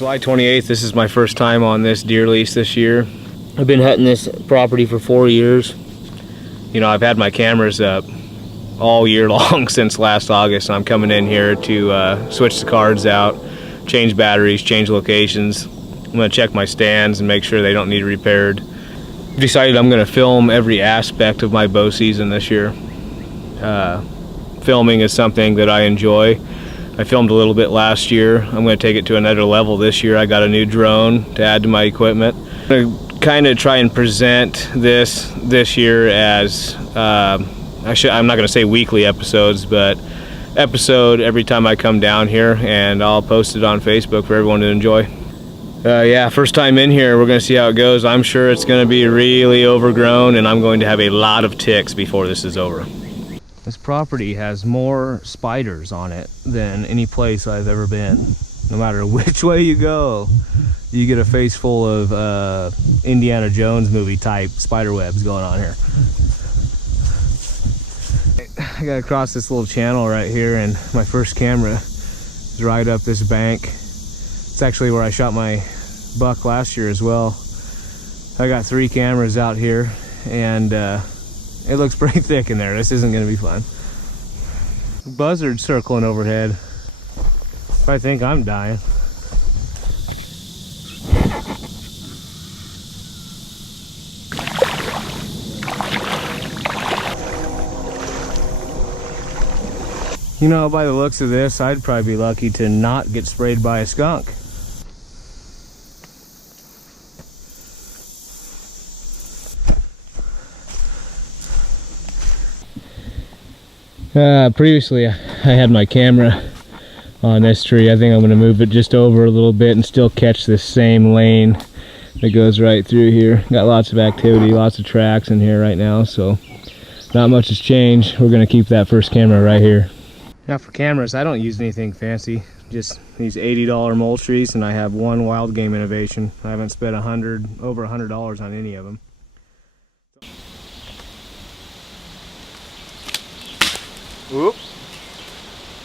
July 28th, this is my first time on this deer lease this year. I've been hunting this property for 4 years. You know, I've had my cameras up all year long since last August, and I'm coming in here to switch the cards out, change batteries, change locations. I'm going to check my stands and make sure they don't need repaired. I've decided I'm going to film every aspect of my bow season this year. Filming is something that I enjoy. I filmed a little bit last year. I'm going to take it to another level this year. I got a new drone to add to my equipment. I'm going to kind of try and present this year as I'm not going to say weekly episodes, but episode every time I come down here, and I'll post it on Facebook for everyone to enjoy. Yeah, first time in here, we're going to see how it goes. I'm sure it's going to be really overgrown, and I'm going to have a lot of ticks before this is over. This property has more spiders on it than any place I've ever been. No matter which way you go, you get a face full of Indiana Jones movie type spider webs going on here. I gotta cross this little channel right here, and my first camera is right up this bank. It's actually where I shot my buck last year as well. I got 3 cameras out here, and it looks pretty thick in there. This isn't gonna be fun. Buzzard circling overhead. I think I'm dying. You know, by the looks of this, I'd probably be lucky to not get sprayed by a skunk. Previously, I had my camera on this tree. I think I'm going to move it just over a little bit and still catch this same lane that goes right through here. Got lots of activity, lots of tracks in here right now, so not much has changed. We're going to keep that first camera right here. Now for cameras, I don't use anything fancy, just these $80 mole trees, and I have one wild game innovation. I haven't spent over $100 on any of them. Oops.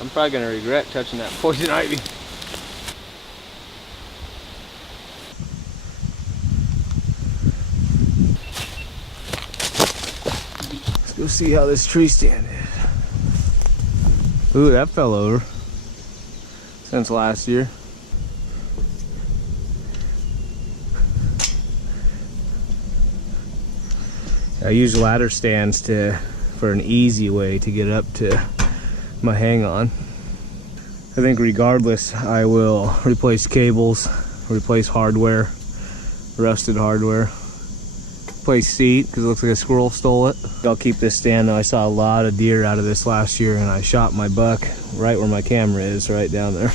I'm probably going to regret touching that poison ivy. Let's go see how this tree stand is. Ooh, that fell over since last year. I use ladder stands for an easy way to get up to my hang on. I think regardless, I will replace cables, replace hardware, rusted hardware, replace seat because it looks like a squirrel stole it. I'll keep this stand though. I saw a lot of deer out of this last year, and I shot my buck right where my camera is, right down there.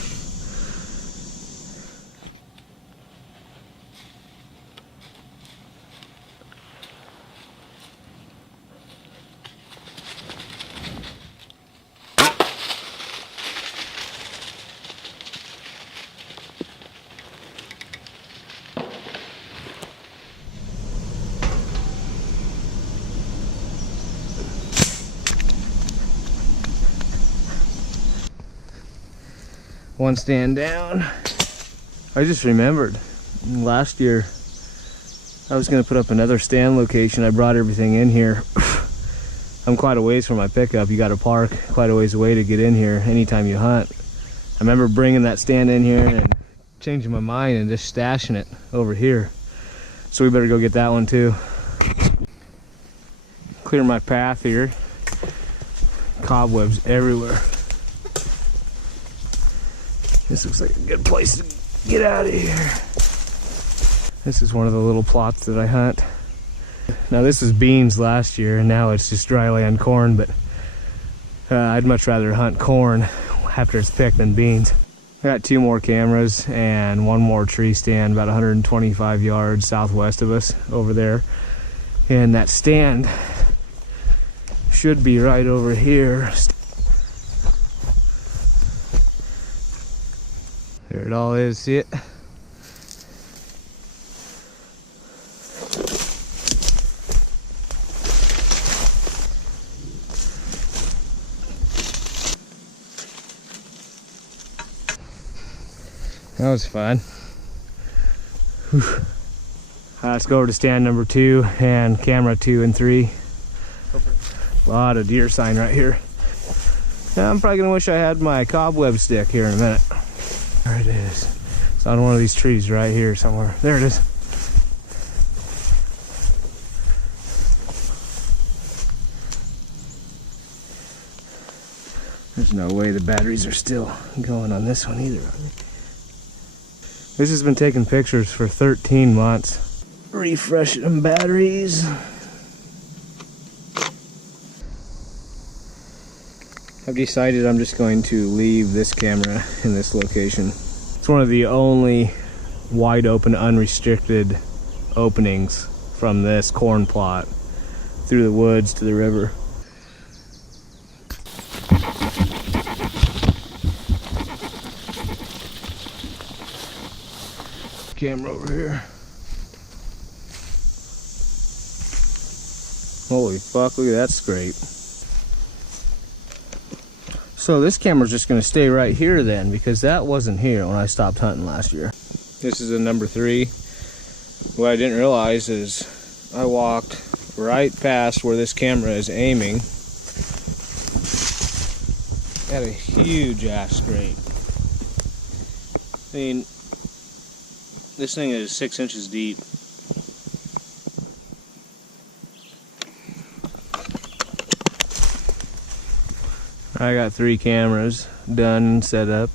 One stand down. I just remembered last year I was going to put up another stand location. I brought everything in here. I'm quite a ways from my pickup. You got to park quite a ways away to get in here anytime you hunt. I remember bringing that stand in here and changing my mind and just stashing it over here. So we better go get that one too. Clear my path here. Cobwebs everywhere. This looks like a good place to get out of here. This is one of the little plots that I hunt. Now this was beans last year, and now it's just dry land corn, but I'd much rather hunt corn after it's picked than beans. I got 2 more cameras and 1 more tree stand about 125 yards southwest of us over there. And that stand should be right over here. There it all is, see it? That was fun. Let's go over to stand number 2 and camera 2 and 3. A lot of deer sign right here. Now, I'm probably gonna wish I had my cobweb stick here in a minute. There it is. It's on one of these trees right here somewhere. There it is. There's no way the batteries are still going on this one either. This has been taking pictures for 13 months. Refreshing them batteries. I've decided I'm just going to leave this camera in this location. It's one of the only wide open, unrestricted openings from this corn plot through the woods to the river. Camera over here. Holy fuck, look at that scrape. So this camera's just gonna stay right here then, because that wasn't here when I stopped hunting last year. This is a number 3. What I didn't realize is I walked right past where this camera is aiming. Got a huge ass scrape. I mean, this thing is 6 inches deep. I got 3 cameras done and set up.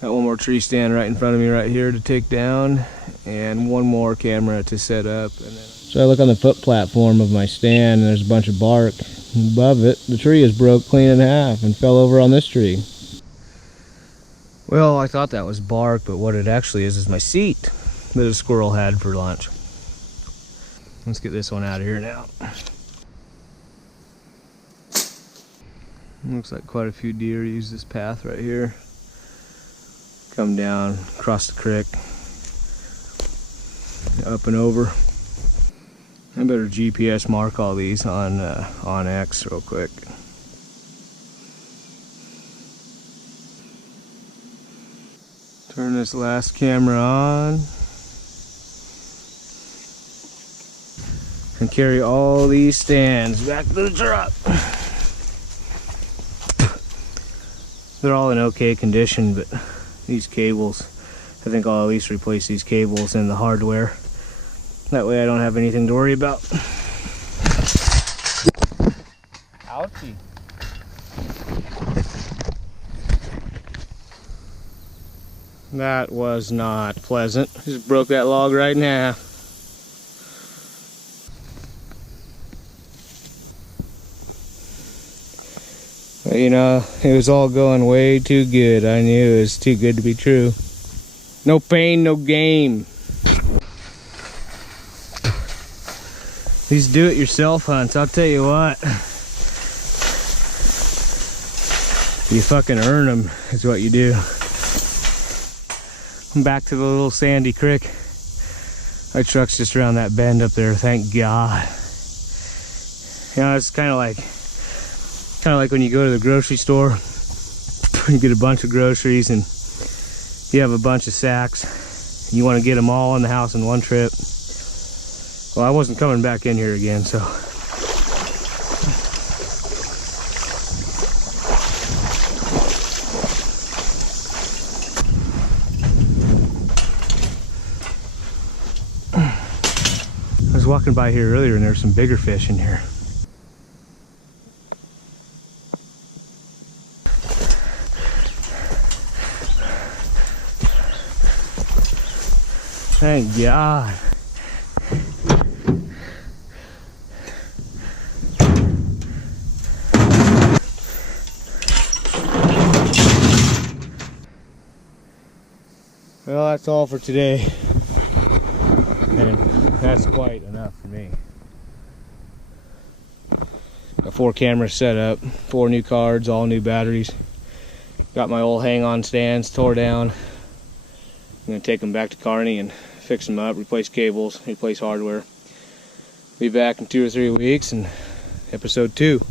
Got one more tree stand right in front of me right here to take down, and one more camera to set up. And then so I look on the foot platform of my stand, and there's a bunch of bark. Above it, the tree is broke clean in half and fell over on this tree. Well, I thought that was bark, but what it actually is my seat that a squirrel had for lunch. Let's get this one out of here now. Looks like quite a few deer use this path right here. Come down, across the creek, up and over. I better GPS mark all these on X real quick. Turn this last camera on and carry all these stands back to the truck. They're all in okay condition, but these cables, I think I'll at least replace these cables and the hardware. That way I don't have anything to worry about. Ouchie. That was not pleasant. Just broke that log right in half. But, you know, it was all going way too good. I knew it was too good to be true. No pain, no gain. These do-it-yourself hunts, I'll tell you what. You fucking earn them, is what you do. I'm back to the little sandy creek. My truck's just around that bend up there, thank God. You know, it's kind of like when you go to the grocery store, you get a bunch of groceries and you have a bunch of sacks. You want to get them all in the house in one trip. Well, I wasn't coming back in here again, so. I was walking by here earlier and there's some bigger fish in here. Thank God. Well, that's all for today. And that's quite enough for me. Got 4 cameras set up, 4 new cards, all new batteries. Got my old hang-on stands tore down. I'm gonna take them back to Kearney and fix them up, replace cables, replace hardware. Be back in 2 or 3 weeks and episode 2.